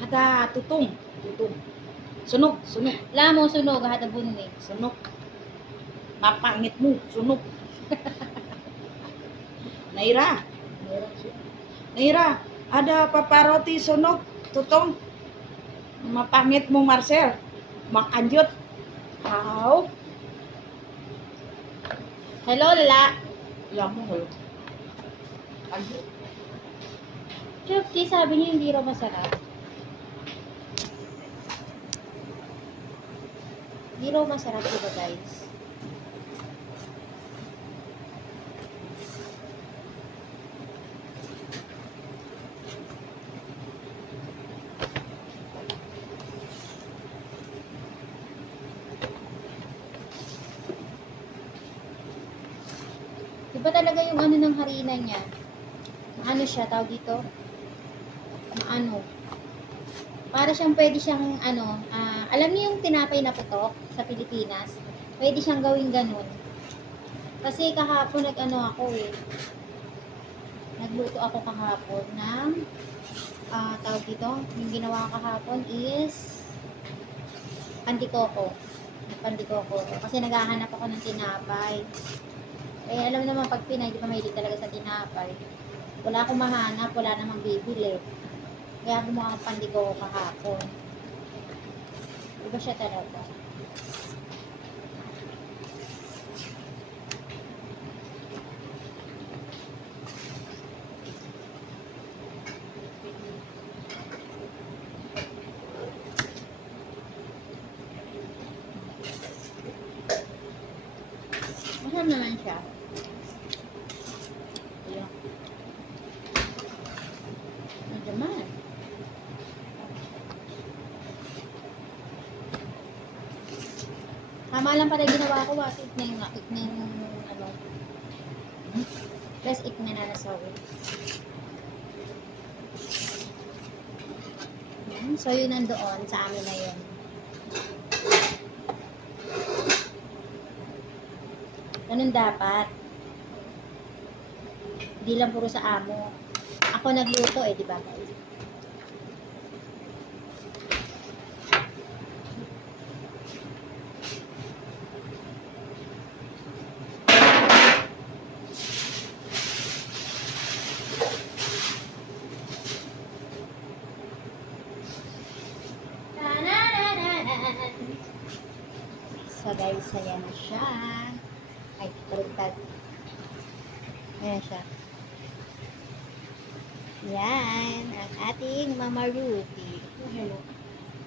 Hada tutong. Tutong. Sunog. Sunog. Lamo sunog, hada bunni. Sunog. Mapangit mo. Sunog. Naira. Naira. Ada paparoti sunog. Tutong. Mapangit mo, Marcel. Makanjot. Aw. Hello, lala. Lamo mo. Kanjot. Chupti, sabi niya hindi raw masarap. Hindi raw masarap, diba guys? Diba talaga yung ano ng harina niya? Ano siya, tawag dito? Ano? Para siyang pwede siyang ano, alam niyo yung tinapay na putok sa Pilipinas? Pwede siyang gawing ganun. Kasi kahapon nag-ano ako eh. Nagluto ako kahapon ng tawag dito, yung ginawa ko kahapon is pandikoko. Pandikoko. Kasi naghahanap ako ng tinapay. Eh, alam naman pag Pinay, di pa mahilig talaga sa tinapay. Wala akong mahanap, wala namang bibili. Kaya gumawa akong pandikoko kahapon. Iba siya talaga. Masarap naman siya. Ayan. Medyo man. Tama lang pala ginawa ko, ikna yung ano. Plus ikna na nasawi. So yun nandoon sa amin na yun. Ganun dapat. Hindi lang puro sa amo. Ako nagluto eh, di ba guys? So guys, ayan na siya. Ay, taligtad. Ayan siya. Yan, ang ating Mama Ruby.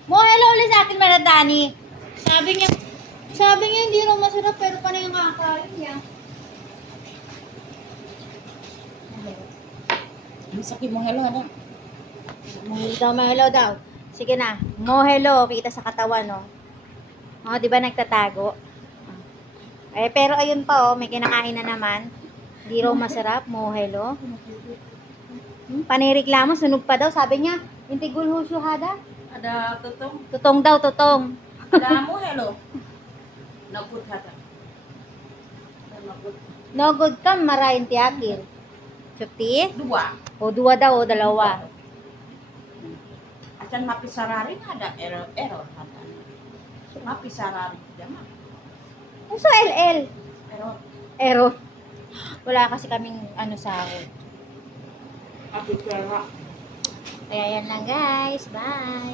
Mo, hello ulit sa akin, Maratani. Sabi niya hindi raw masarap, pero paano yung kakain niya? Sakit mo, hello, ano? Mo hello daw. Sige na. Mo hello, kita sa katawan, no? Oh, di ba nagtatago? Eh, pero ayun pa, oh, may kinakain na naman. Hindi raw masarap, mo hello. Panireklamo, sunog pa daw. Sabi niya, intigul husyo hada. Ada tutong. Tutong daw, tutong. Ada mo, hello. Nagput hata. Nagput. No good ka, marayin tiyakil. Chupti? Dua. O, dua daw, o dalawa. Acan mapisarari na ada error hata. Mapisarari jama. Uso LL. Error. Ero. Wala kasi kaming ano sahod. Mapisara. Kaya yan lang guys. Bye.